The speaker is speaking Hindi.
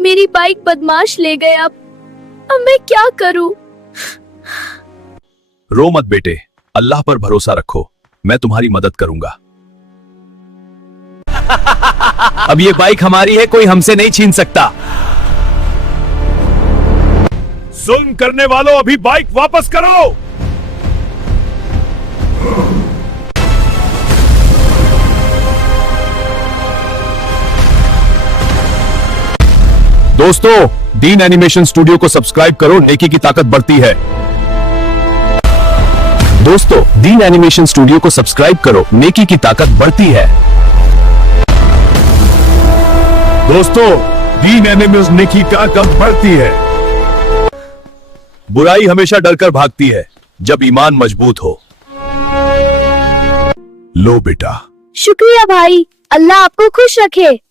मेरी बाइक बदमाश ले गए। अब मैं क्या करूं? रो मत बेटे, अल्लाह पर भरोसा रखो, मैं तुम्हारी मदद करूंगा। अब ये बाइक हमारी है, कोई हमसे नहीं छीन सकता। जुल्म करने वालों, अभी बाइक वापस करो। दोस्तों, दीन एनिमेशन स्टूडियो को सब्सक्राइब करो, नेकी की ताकत बढ़ती है। दोस्तों, दीन एनिमेशन स्टूडियो को सब्सक्राइब करो, नेकी की ताकत बढ़ती है। दोस्तों, दीन एनिमेशन नेकी की ताकत बढ़ती है। बुराई हमेशा डरकर भागती है जब ईमान मजबूत हो। लो बेटा। शुक्रिया भाई, अल्लाह आपको खुश रखे।